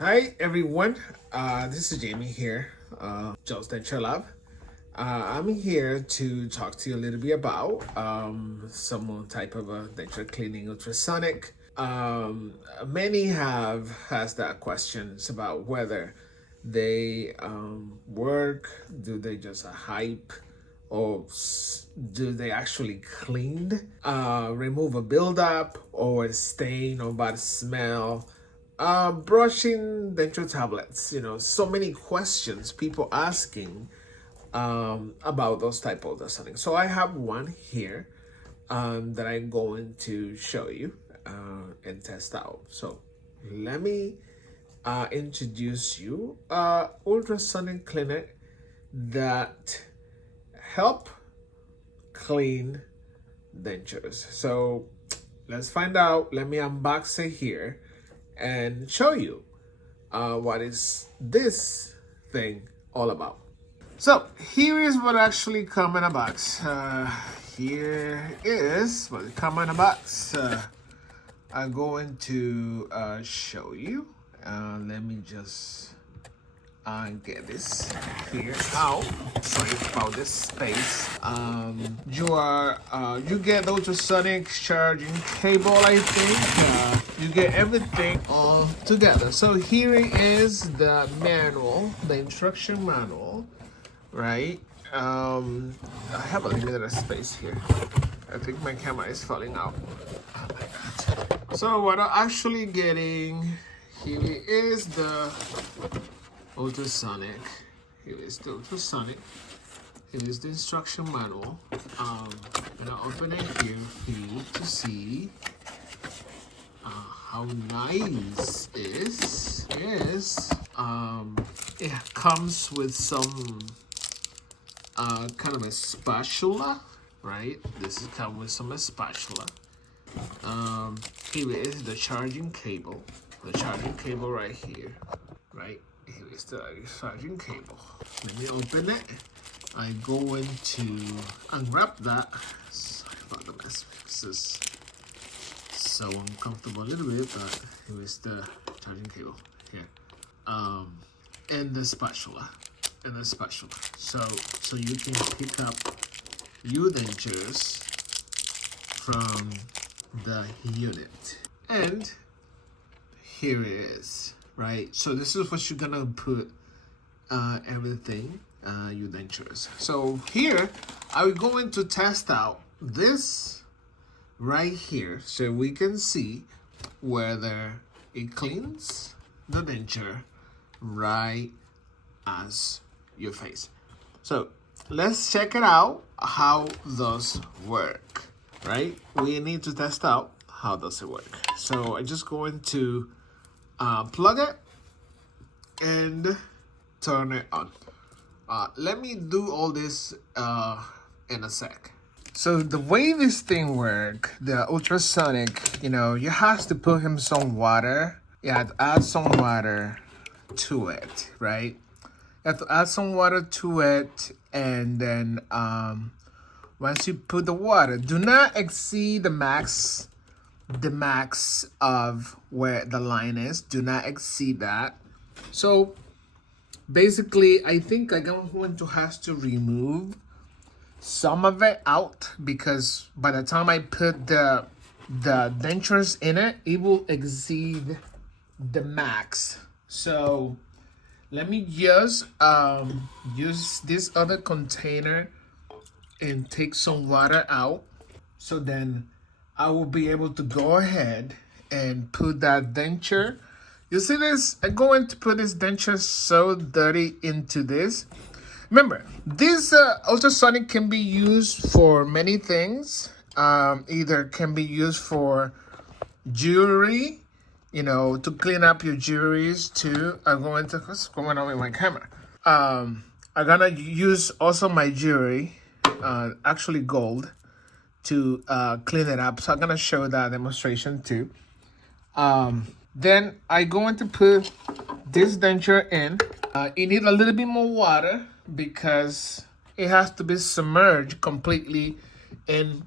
Hi everyone, this is Jamie here, Joe's Denture Lab. I'm here to talk to you a little bit about some type of a denture cleaning ultrasonic. Many have asked that questions about whether they work, do they just a hype, or do they actually clean, remove a buildup or a stain or bad smell. Brushing denture tablets, so many questions people asking about those type of ultrasonic. So I have one here that I'm going to show you and test out. So let me introduce you ultrasonic cleaner that help clean dentures. So let's find out. Let me unbox it here and show you what is this thing all about. So here is what actually come in a box. Here is what come in a box. I'm going to show you. Let me just get this here out. Sorry about this space. You get the ultrasonic charging cable, I think. You get everything all together. So here is the manual, the instruction manual, right? I have a limited space here. I think my camera is falling out. Oh my god. So what I'm actually getting here is the ultrasonic. Here is the ultrasonic. Here is the instruction manual. I'm gonna open it here for you to see how nice it is. It comes with some kind of a spatula, right? This is come with some spatula. Here is the charging cable. The charging cable right here, right? Here is the charging cable. Let me open it. I'm going to unwrap that. Sorry about the mess. This is so uncomfortable a little bit, but here is the charging cable here. And the spatula. So you can pick up your dentures from the unit. And here it is, right? So this is what you're gonna put everything, your dentures. So here, I'm going to test out this right here so we can see whether it cleans the denture right as your face. So let's check it out, how those work, right? We need to test out how does it work. So I'm just going to plug it and turn it on. Let me do all this in a sec. So the way this thing works, the ultrasonic, you have to put him some water. You have to add some water to it, right? You have to add some water to it, and then once you put the water, do not exceed the max of where the line is. Do not exceed that. So basically, I think I'm going to have to remove some of it out, because by the time I put the dentures in it, it will exceed the max. So let me just use this other container and take some water out, so then I will be able to go ahead and put that denture. You see this? I'm going to put this denture so dirty into this. Remember, this ultrasonic can be used for many things. Either can be used for jewelry, to clean up your jewelries too. What's going on with my camera? I'm gonna use also my jewelry, actually gold, to clean it up. So I'm gonna show that demonstration too. Then I'm going to put this denture in. You need a little bit more water because it has to be submerged completely in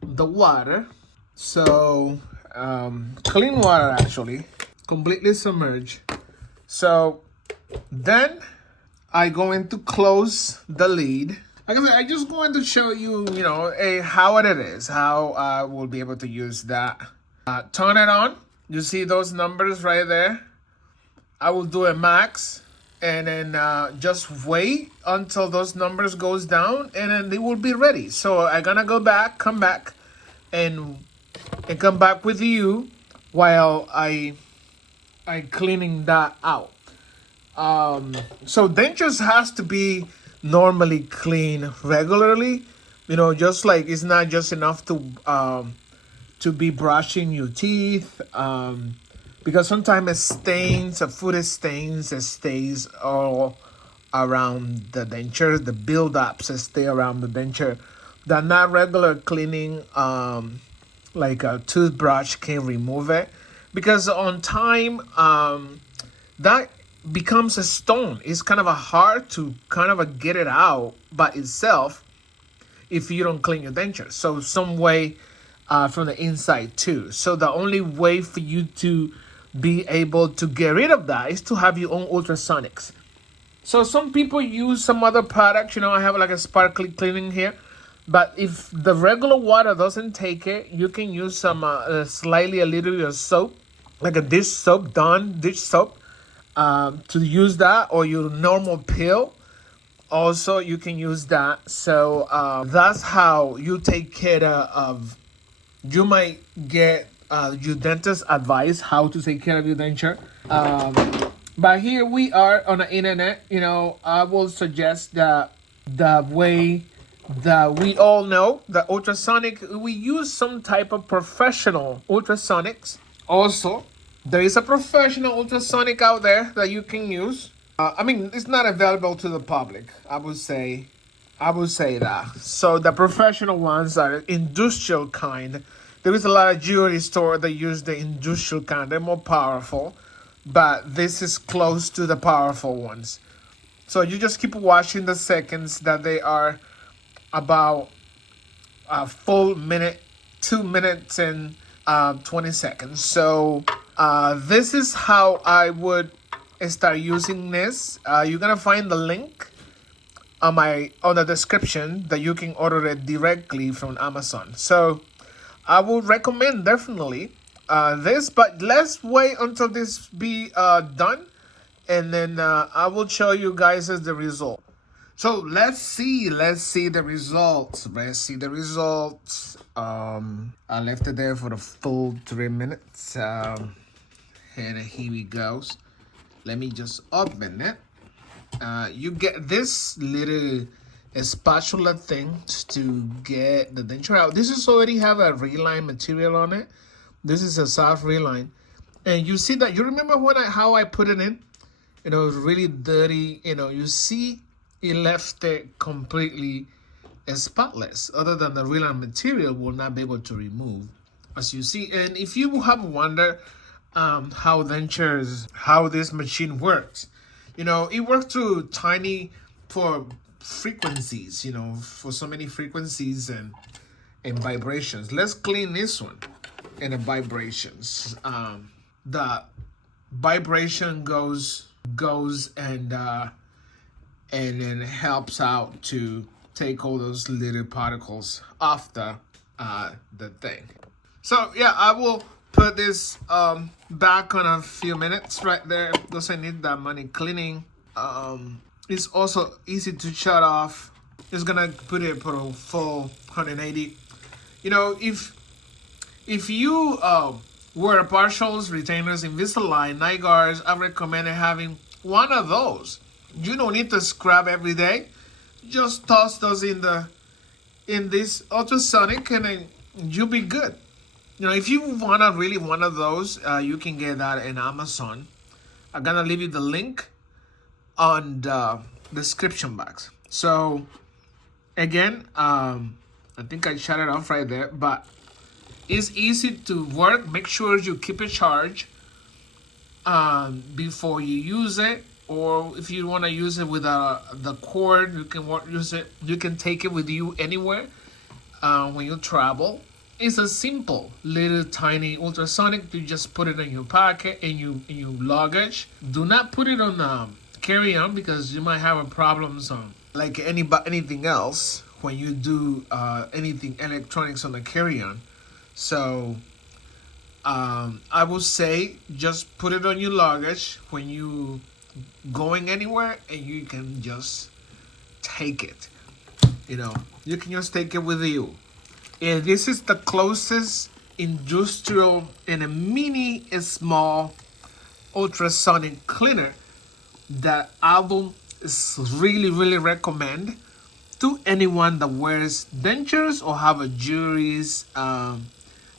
the water. So clean water, actually, completely submerged So then I going to close the lid. Like I said, I just going to show you, how it is, how I will be able to use that. Turn it on. You see those numbers right there? I will do a max, and then just wait until those numbers goes down, and then they will be ready. So I'm gonna come back, and come back with you while I cleaning that out. So dentures has to be normally clean regularly. Just like it's not just enough to be brushing your teeth. Because sometimes it stains, the food stains, it stays all around the denture. The buildups that stay around the denture. That not regular cleaning, like a toothbrush can remove it. Because on time, that becomes a stone. It's kind of hard to kind of get it out by itself if you don't clean your denture. So some way from the inside too. So the only way for you to be able to get rid of that is to have your own ultrasonics. So some people use some other products. I have like a sparkly cleaning here. But if the regular water doesn't take it, you can use some slightly a little bit of soap, like a dish soap, dish soap, to use that, or your normal pill. Also, you can use that. So that's how you take care of. You might get your dentist advice how to take care of your denture. But here we are on the internet. I will suggest that the way that we all know, the ultrasonic, we use some type of professional ultrasonics. Also, there is a professional ultrasonic out there that you can use. It's not available to the public. I would say that. So the professional ones are industrial kind. There is a lot of jewelry store that use the industrial kind. They're more powerful, but this is close to the powerful ones. So you just keep watching the seconds that they are about a full minute, 2 minutes and 20 seconds. So this is how I would start using this. You're gonna find the link on the description that you can order it directly from Amazon. So I would recommend definitely this, but let's wait until this be done, and then I will show you guys as the result. So let's see the results. I left it there for the full 3 minutes. And here it goes. Let me just open it. You get this little spatula thing to get the denture out. This is already have a reline material on it. This is a soft reline, and you see that. You remember how I put it in? It was really dirty. You see, it left it completely spotless. Other than the reline material, will not be able to remove, as you see. And if you have wondered how this machine works, it works through for frequencies, for so many frequencies and vibrations. Let's clean this one and the vibrations. The vibration goes and then helps out to take all those little particles off the thing. So yeah, I will put this back on a few minutes right there. Doesn't need that many cleaning. It's also easy to shut off. It's gonna put it for a full 180. If you wear partials, retainers, Invisalign, night guards, I recommend having one of those. You don't need to scrub every day. Just toss those in this ultrasonic, and then you'll be good. If you want really one of those, you can get that in Amazon. I'm gonna leave you the link on the description box. So again, I think I shut it off right there, but it's easy to work. Make sure you keep it charged before you use it, or if you want to use it with the cord, you can use it. You can take it with you anywhere when you travel, It's a simple little tiny ultrasonic. You just put it in your pocket and in your luggage. Do not put it on carry-on because you might have a problems like anything else when you do anything electronics on the carry-on. So I would say just put it on your luggage when you going anywhere, and you can just take it. You can just take it with you. And this is the closest industrial and a mini small ultrasonic cleaner that I will really recommend to anyone that wears dentures or have a jewelries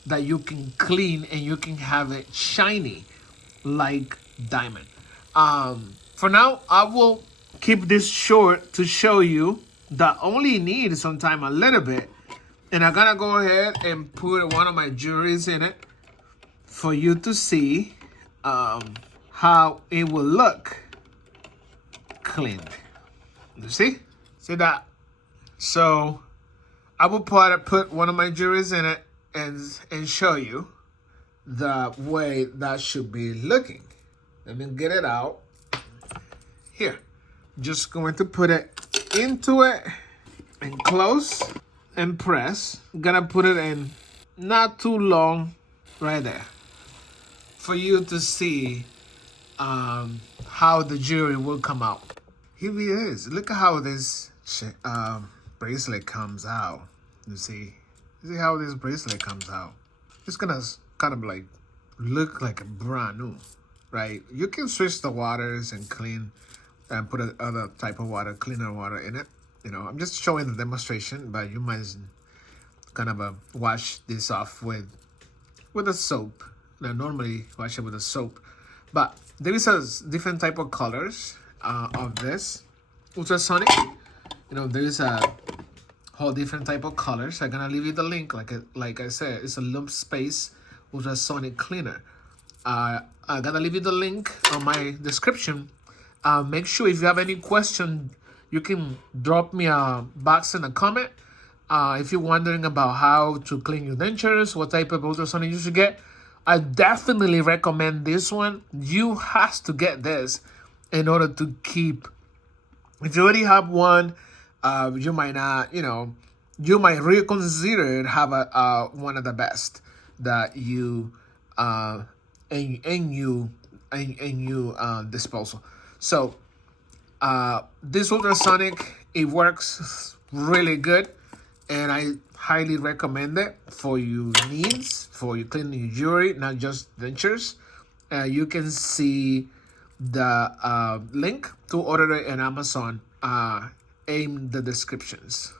that you can clean and you can have it shiny like diamond. For now, I will keep this short to show you that only need sometimes a little bit. And I'm gonna go ahead and put one of my jewelries in it for you to see how it will look cleaned. You see? See that? So I will put one of my jewelries in it and show you the way that should be looking. Let me get it out. Here. Just going to put it into it and close and press. I'm gonna put it in not too long right there for you to see how the jewelry will come out. Here it is. Look at how this bracelet comes out. You see how this bracelet comes out. It's gonna kind of like look like a brand new, right? You can switch the waters and clean and put other type of water, cleaner water in it. I'm just showing the demonstration, but you might kind of wash this off with a soap. Now, normally wash it with a soap, but there is a different type of colors of this ultrasonic. There is a whole different type of colors. I'm gonna leave you the link. Like I said, it's a lump space ultrasonic cleaner. I'm gonna leave you the link on my description. Make sure if you have any question, you can drop me a box in a comment. If you're wondering about how to clean your dentures, what type of ultrasonic you should get, I definitely recommend this one. You have to get this in order to keep. If you already have one, you might not. You might reconsider have one of the best that you disposal. So this ultrasonic, it works really good, and I highly recommend it for your needs, for you cleaning your jewelry, not just dentures. You can see the link to order it in Amazon in the descriptions.